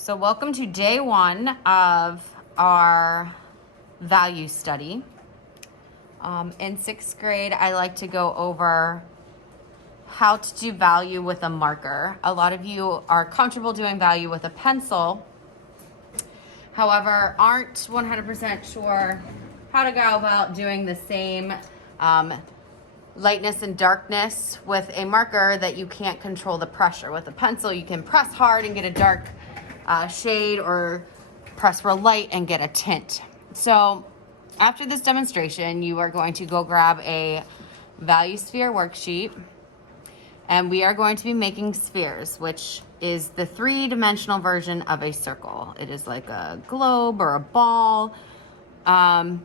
So welcome to day one of our value study. In sixth grade, I like to go over how to do value with a marker. A lot of you are comfortable doing value with a pencil, however, aren't 100% sure how to go about doing the same lightness and darkness with a marker that you can't control the pressure. With a pencil, you can press hard and get a dark shade, or press real light and get a tint. So after this demonstration, you are going to go grab a value sphere worksheet, and we are going to be making spheres, which is the three-dimensional version of a circle. It is like a globe or a ball, and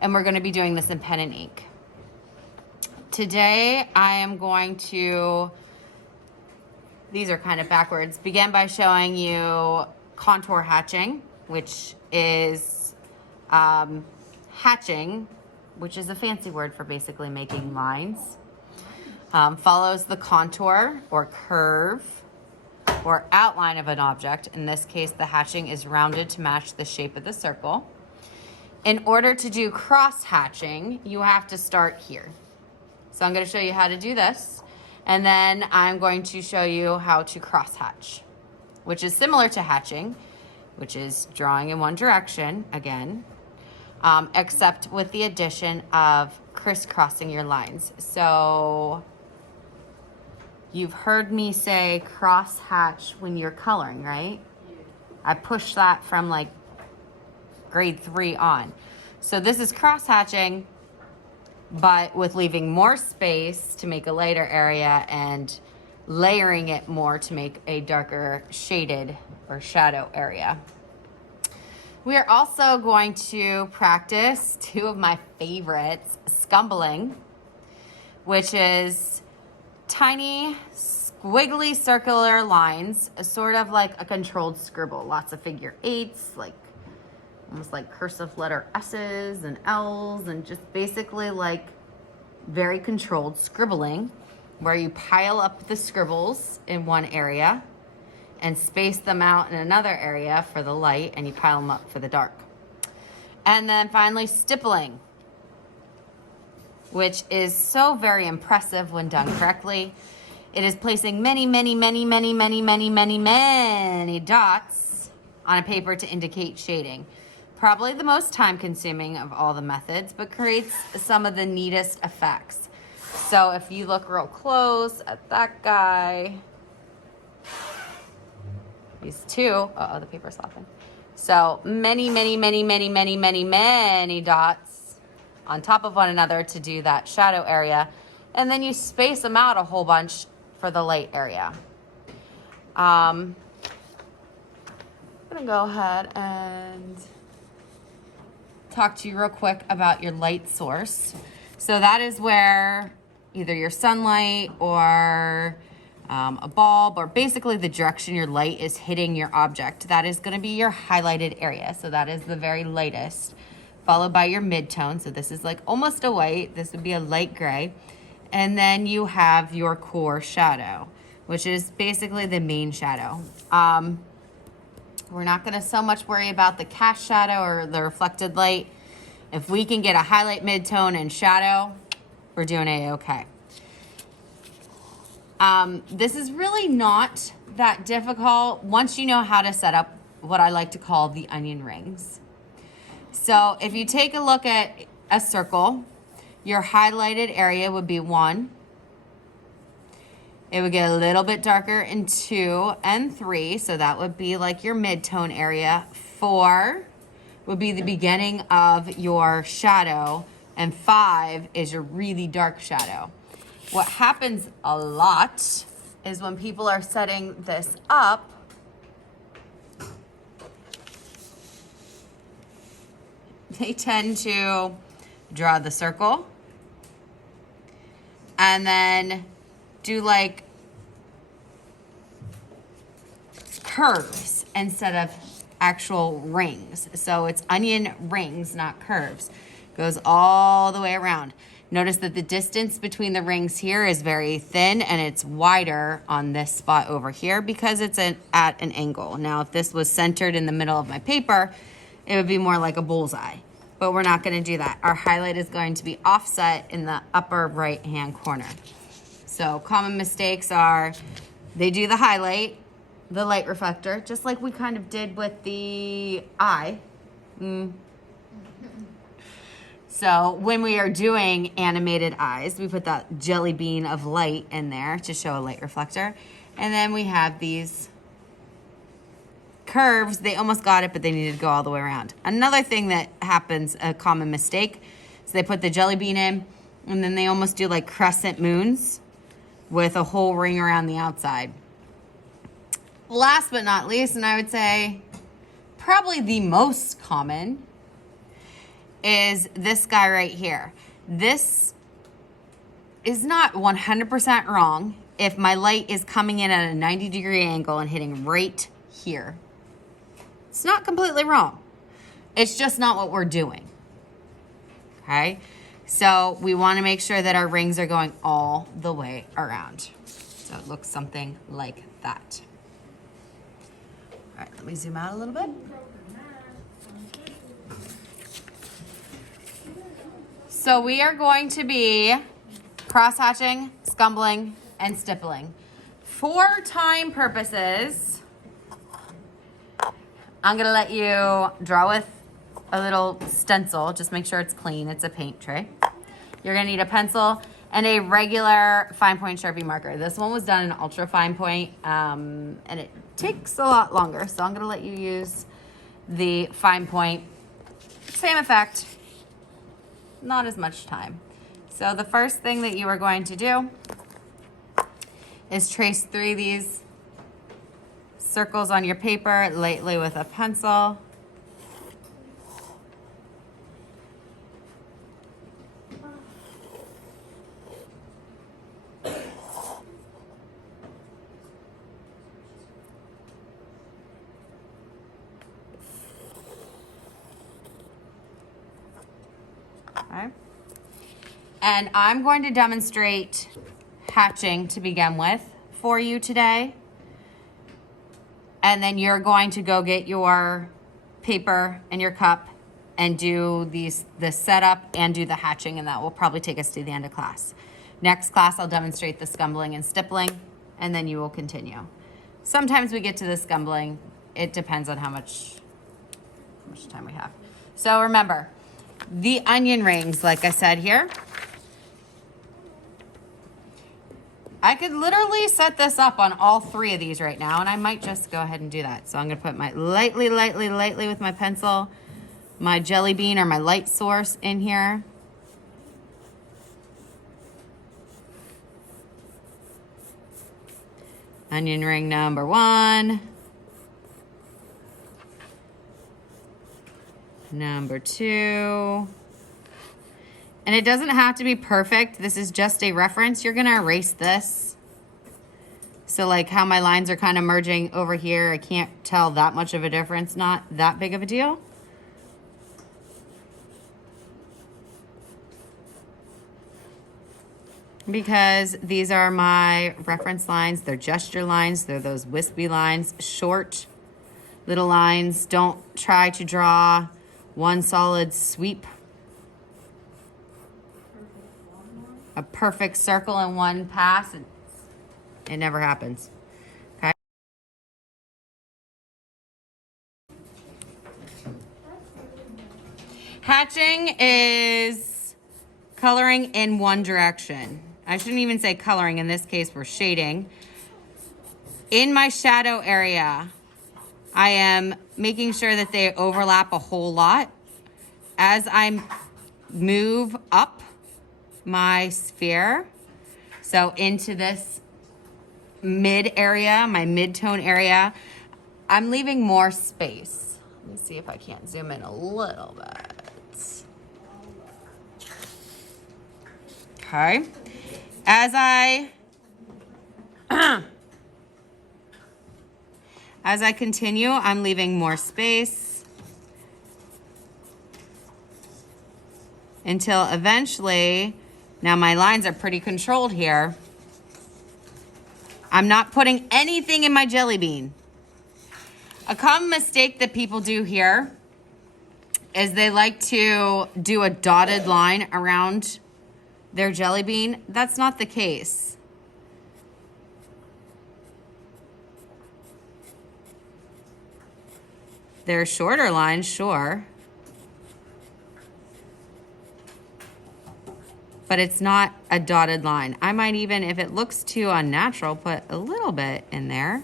we're going to be doing this in pen and ink. Today, I am going to, these are kind of backwards, begin by showing you contour hatching, which is hatching, which is a fancy word for basically making lines. Follows the contour or curve or outline of an object. In this case, the hatching is rounded to match the shape of the circle. In order to do cross hatching, you have to start here. So I'm going to show you how to do this, and then I'm going to show you how to cross hatch, which is similar to hatching, which is drawing in one direction again, except with the addition of crisscrossing your lines. So you've heard me say cross hatch when you're coloring, right? I pushed that from like grade 3 on. So this is cross hatching, but with leaving more space to make a lighter area and layering it more to make a darker shaded or shadow area. We are also going to practice two of my favorites, scumbling, which is tiny squiggly circular lines, sort of like a controlled scribble, lots of figure eights, like almost like cursive letter S's and L's, and just basically like very controlled scribbling, where you pile up the scribbles in one area and space them out in another area for the light, and you pile them up for the dark. And then finally, stippling, which is so very impressive when done correctly. It is placing many dots on a paper to indicate shading. Probably the most time-consuming of all the methods, but creates some of the neatest effects. So if you look real close at that guy, these two, uh-oh, the paper's slapping. So many dots on top of one another to do that shadow area. And then you space them out a whole bunch for the light area. I'm gonna go ahead and talk to you real quick about your light source. So that is where either your sunlight or a bulb, or basically the direction your light is hitting your object. That is going to be your highlighted area. So that is the very lightest, followed by your midtone. So this is like almost a white. This would be a light gray. And then you have your core shadow, which is basically the main shadow. We're not going to so much worry about the cast shadow or the reflected light. If we can get a highlight, midtone, and shadow, we're doing A-okay. This is really not that difficult once you know how to set up what I like to call the onion rings. So if you take a look at a circle, your highlighted area would be 1. It would get a little bit darker in 2 and 3, so that would be like your mid-tone area. 4 would be the beginning of your shadow, and 5 is your really dark shadow. What happens a lot is when people are setting this up, they tend to draw the circle and then do like curves instead of actual rings. So it's onion rings, not curves. Goes all the way around. Notice that the distance between the rings here is very thin and it's wider on this spot over here because it's at an angle. Now, if this was centered in the middle of my paper, it would be more like a bullseye, but we're not gonna do that. Our highlight is going to be offset in the upper right-hand corner. So common mistakes are they do the highlight, the light reflector, just like we kind of did with the eye. So when we are doing animated eyes, we put that jelly bean of light in there to show a light reflector. And then we have these curves. They almost got it, but they needed to go all the way around. Another thing that happens, a common mistake, is they put the jelly bean in and then they almost do like crescent moons with a whole ring around the outside. Last but not least, and I would say probably the most common, is this guy right here. This is not 100% wrong if my light is coming in at a 90-degree angle and hitting right here. It's not completely wrong. It's just not what we're doing. Okay? So we want to make sure that our rings are going all the way around. So it looks something like that. All right, let me zoom out a little bit. So we are going to be cross-hatching, scumbling, and stippling. For time purposes, I'm gonna let you draw with a little stencil. Just make sure it's clean. It's a paint tray. You're gonna need a pencil and a regular fine point Sharpie marker. This one was done in ultra fine point, and it takes a lot longer. So I'm gonna let you use the fine point. Same effect. Not as much time. So the first thing that you are going to do is trace 3 of these circles on your paper lightly with a pencil. Okay. And I'm going to demonstrate hatching to begin with for you today. And then you're going to go get your paper and your cup and do the setup and do the hatching, and that will probably take us to the end of class. Next class, I'll demonstrate the scumbling and stippling, and then you will continue. Sometimes we get to the scumbling. It depends on how much time we have. So remember, the onion rings, like I said here, I could literally set this up on all 3 of these right now, and I might just go ahead and do that. So I'm gonna put my lightly with my pencil, my jelly bean or my light source in here. Onion ring number 1. Number 2. And it doesn't have to be perfect. This is just a reference. You're gonna erase this. So like how my lines are kind of merging over here, I can't tell that much of a difference, not that big of a deal. Because these are my reference lines, they're gesture lines, they're those wispy lines, short little lines. Don't try to draw one solid sweep. A perfect circle in one pass. It never happens. Okay. Hatching is coloring in one direction. I shouldn't even say coloring. In this case, we're shading. In my shadow area, I am making sure that they overlap a whole lot. As I move up my sphere, so into this mid area, my mid-tone area, I'm leaving more space. Let me see if I can't zoom in a little bit. Okay. As I continue, I'm leaving more space. until eventually, now my lines are pretty controlled here. I'm not putting anything in my jelly bean. A common mistake that people do here is they like to do a dotted line around their jelly bean. That's not the case. There are shorter lines, sure. But it's not a dotted line. I might even, if it looks too unnatural, put a little bit in there.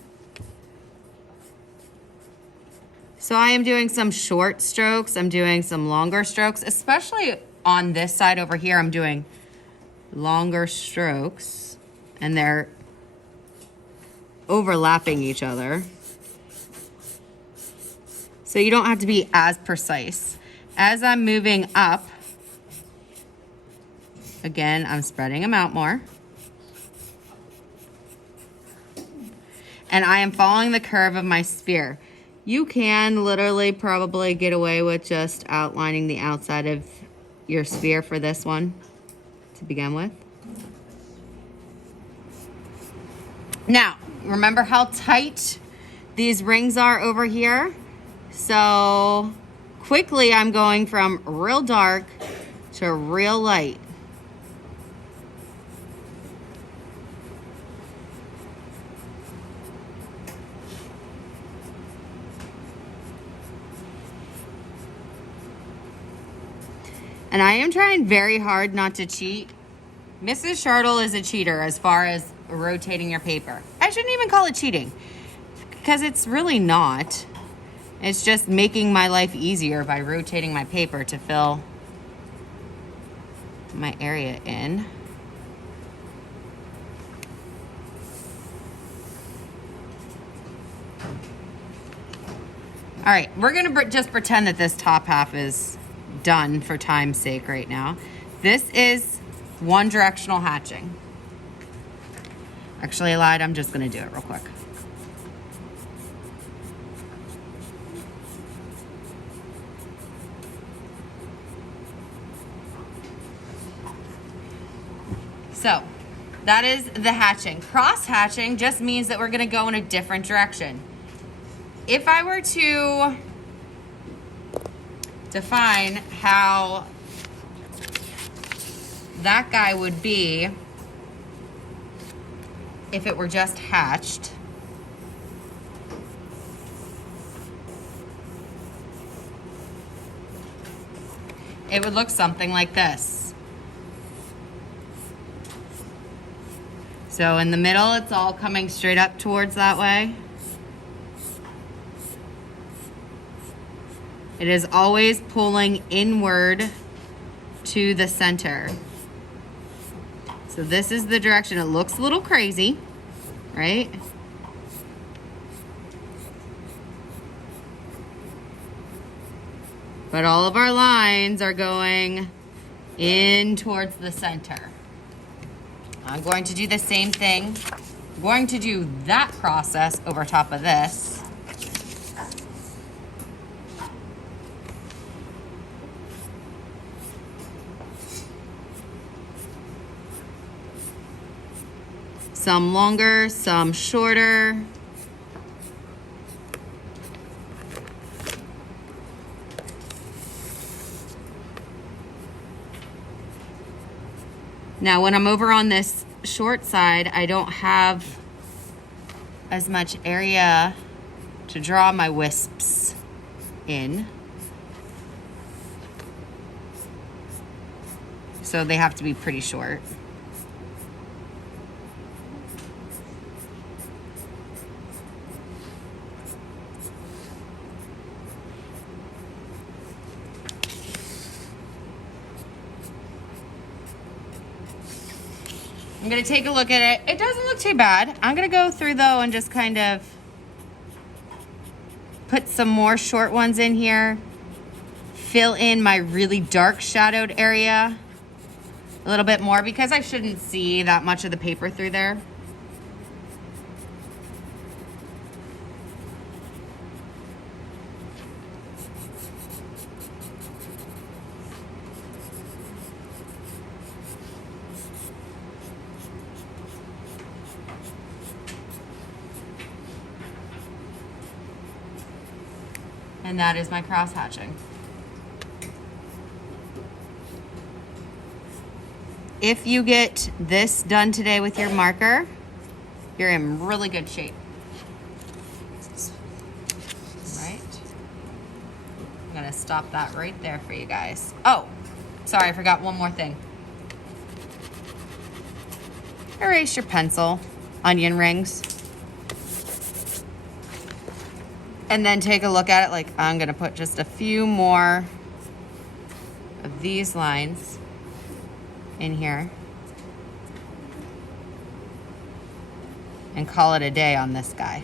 So I am doing some short strokes. I'm doing some longer strokes, especially on this side over here. I'm doing longer strokes and they're overlapping each other. So you don't have to be as precise. As I'm moving up, again, I'm spreading them out more. And I am following the curve of my sphere. You can literally probably get away with just outlining the outside of your sphere for this one to begin with. Now, remember how tight these rings are over here? So quickly I'm going from real dark to real light. And I am trying very hard not to cheat. Mrs. Shartle is a cheater as far as rotating your paper. I shouldn't even call it cheating because it's really not. It's just making my life easier by rotating my paper to fill my area in. All right, we're gonna just pretend that this top half is done for time's sake right now. This is one directional hatching. Actually, I lied, I'm just gonna do it real quick. So that is the hatching. Cross hatching just means that we're gonna go in a different direction. If I were to define how that guy would be if it were just hatched, it would look something like this. So in the middle, it's all coming straight up towards that way. It is always pulling inward to the center. So this is the direction. It looks a little crazy, right? But all of our lines are going in towards the center. I'm going to do the same thing. I'm going to do that process over top of this. Some longer, some shorter. Now, when I'm over on this short side, I don't have as much area to draw my wisps in. So they have to be pretty short. I'm gonna take a look at it. It doesn't look too bad. I'm gonna go through though and just kind of put some more short ones in here. Fill in my really dark shadowed area a little bit more because I shouldn't see that much of the paper through there. And that is my cross hatching. If you get this done today with your marker, you're in really good shape. Right? I'm gonna stop that right there for you guys. Oh, sorry, I forgot one more thing. Erase your pencil, onion rings. And then take a look at it. Like, I'm gonna put just a few more of these lines in here and call it a day on this guy.